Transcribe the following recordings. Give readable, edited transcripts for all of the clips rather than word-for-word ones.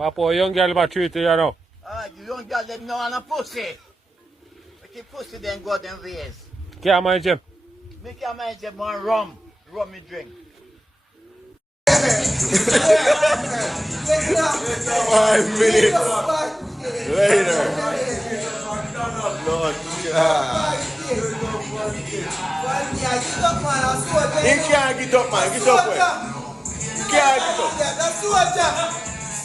Papa, young girl about treat you now. You young girl them know on a pussy. But the pussy then go them ways. Can't manage him. Me can manage them on rum. Rum me drink. 5 minutes later. Lord God. He can't get up, man. Get up, man. He can't get up.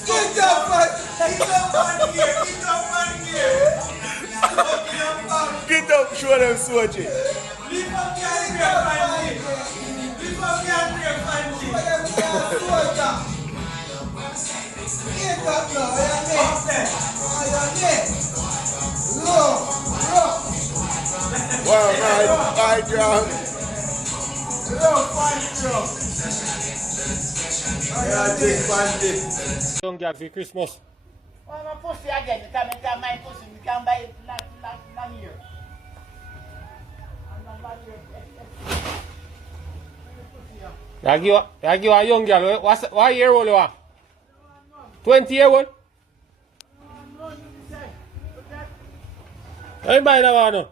Get up, man. Get up, show them swatching. Wow, my job. Young girl for Christmas. Oh, my pussy again. You can make my pussy. You can buy it not here. You give a young girl, what year old you are? 20-year old? I ain't buying that one. No.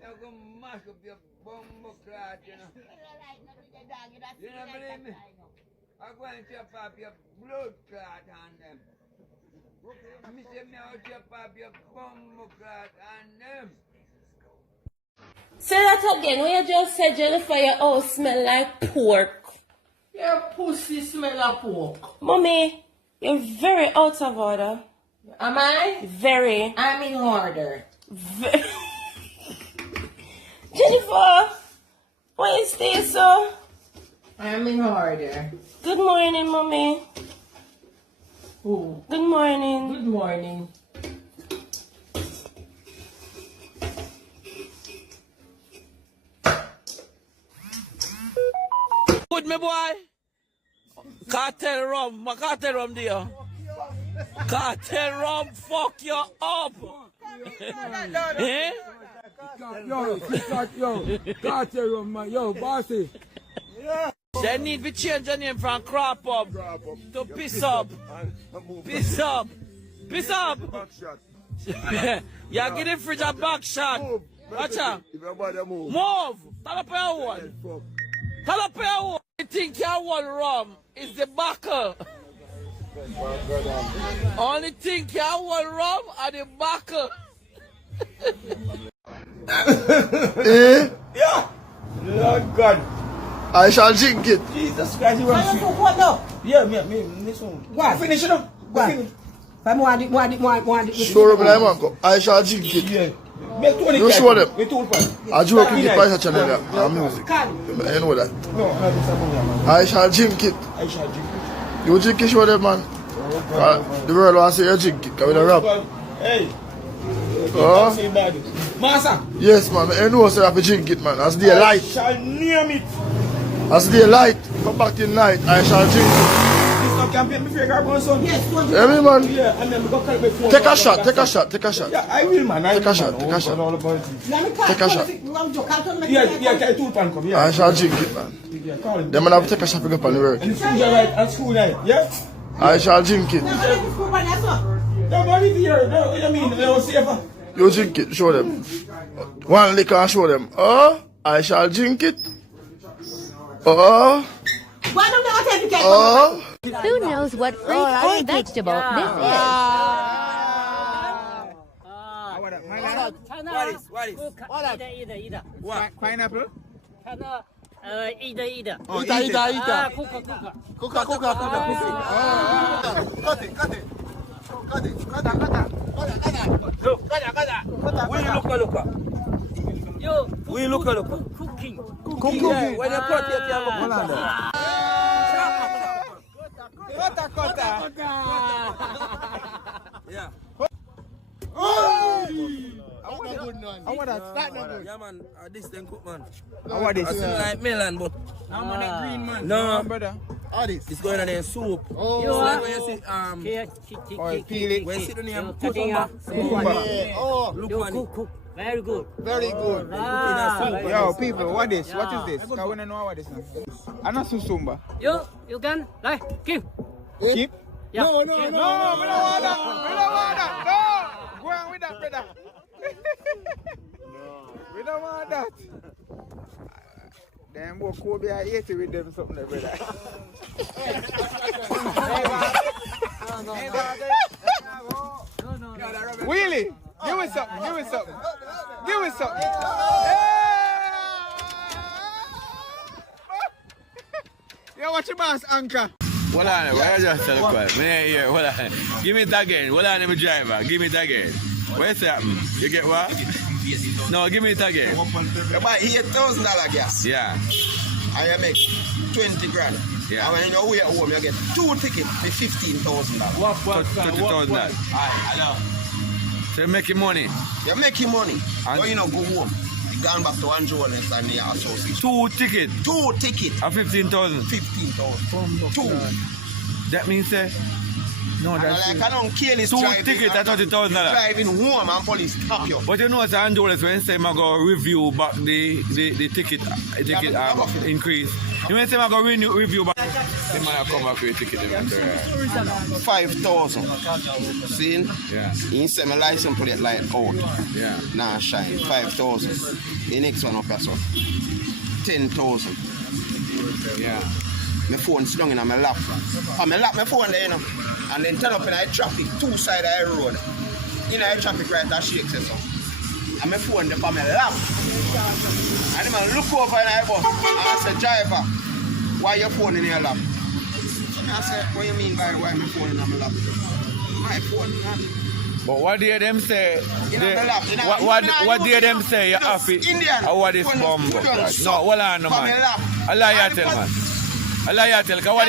You're going to mash up your bumbo clot, you know. You don't believe me? I'm going to chop up your blood clot on them. Me say me I'll chop up your bumbo clot on them. Say that again. When you just said, Jennifer, your house smell like pork. Your pussy smell of pork. Mommy, you're very out of order. Am I? Very. I'm in order. Jennifer, why you stay so? I'm in order. Good morning, Mommy. Who? Good morning. Good morning. Good, me boy. Cartel rum. My cartel rum there. Cartel rum fuck you up. Eh? Yo, cartel rum, man. Yo, bossy. They need to change the name from crop up to piss up. Piss up. Piss up. Yeah, get the fridge a back shot. Watch out. Move. Tell up your one. Tell up your one. You think you want rum is the backer. Only thing you want rum are the backer. Yeah. Lord God. I shall drink it. Jesus Christ, you want to What now? Yeah, me, this one. What? Finish it up. What? Finish. Sure up, man. I shall drink it. Yeah. Make 20 You show them. Make 2 points. I joke in the price channel and music. You know that. No, man. I shall drink it. I shall drink it. You drink it, show them, man. The world wants to say you drink it. Can we rap? Hey. Oh? Master. Yes, man. I know so I have to drink it, man. As the I light. shall name it. As the light. Come back in night. I shall drink it. This no campaign before you grab one son. Yes, what? Hear me, man? Yeah, and then we go carry my phone. Take a shot. Take a shot. Take a shot. Yeah, I will, man. Take a shot. Take a shot. All about it. Take a shot. Yeah, carry 2 pounds come. Yeah. I shall drink it, man. Yeah, call him. Them man have to take a shot to go up on the work. And the food you right at school night, yeah? I shall drink it. Nobody here. No, what do you mean? They don't safer. You drink it. Show them. One liquor and show them. Oh, I shall drink it. Oh. Oh. Who knows what freak or vegetable this is? What is? What? Pineapple? Ida. Oh, Ida. Cook. We look. Cooking. When you cut it, you have a Kota. Yeah. I want that. Yeah, man. This then cook, man. How are this? I still like melon, but I'm on a green man. No, brother. All this. It's going on in soup. Oh, It's like when you see peel it. when you see the name cucumber. Yeah. Oh, Look on it. Very good. very good. Yo, people, what is? What is this? I wanna know what this is. I'm not Susumba. You can like keep. Keep? Yeah. No, we don't want that. We don't want that. No, go on with that, brother. We don't want that. Them boy Kobe, I hate it with them something, there, brother. Willie, give us something. Give us something. Give us something. Yo, watch your boss, Anchor. Hold on, why you just tell the quiet? Me ain't here, hold on. Give me it again. Hold on, me driver. Give me it again. Where's that? You get what? No, give me it again. You buy $8,000 gas. Yeah. And you make 20 grand. Yeah. And when you way at home, you get 2 tickets for $15,000. What? $30,000. Hello. So you're making money? You're making money. And But you know, go home. You gone back to Andrew and the association. 2 tickets? 2 tickets. And 15,000? 15,000. 2. That means no, that's like I don't kill this 2 driving. tickets at $30,000. Driving home and police stop you. But you know, Sir Angeles, when say I go review back the ticket increase. You may say I go review back. The man come back with a ticket. 5,000. See? Yeah. He said my license plate light out. Yeah. Nah, shine. 5,000. The next one up as well. 10,000. Yeah. My phone sit down in my lap. On my lap, my phone there, you know. And then turn up in the traffic, 2 sides of the road. In the traffic right that shakes it so. And my phone there on my lap. And the man look over in the bus and I say, driver, why your phone in your lap? And I said, what do you mean by why my phone in my lap? My phone, man. But what do them say? What do them say? You're happy? Indian. Or what is bomb? No, hold on, no, man. I lie, you tell, man. I lie, you tell. What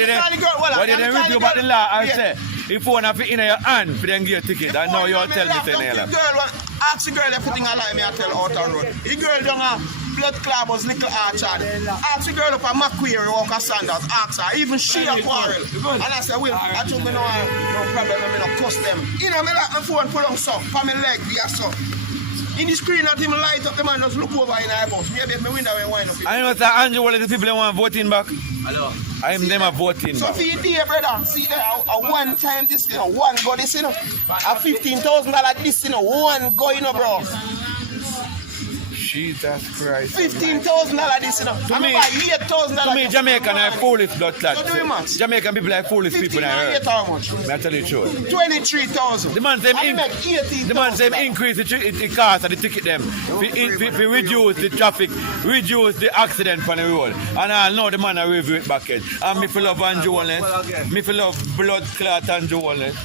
did they review about the law and say? If you want to fit in your hand, for them give you a ticket, and now you tell me to nail. Ask the girl everything I like me, I tell out on road. The girl down a blood club was little orchard. Ask the girl up a Macquarie walk a Sanders. Ask her, even she a quarrel. And I said, well, I told me no problem, I no cuss them. You know, me like my phone pull on so, for my leg, be a so. In the screen, not even light up, the man just look over in the house. Maybe if my window and wind up. I know that Andrew, what the people want voting back? Hello. I'm never voting so back. So for you there, brother, see there, a one time this, you know, one go this, you know. A $15,000 this, you know, one go, you know, bro. Jesus Christ. $15,000 this, you know. To me, $8,000. To me, Jamaican are foolish blood clots. So do you much? Jamaican people are foolish people. How much? I tell you the truth. 23,000. The man say increase the cost of the ticket them. If reduce the traffic, reduce the accident on the road. And I know the man I review it back in. And me feel love Andrew Wallace. Me feel love blood clot Andrew Wallace.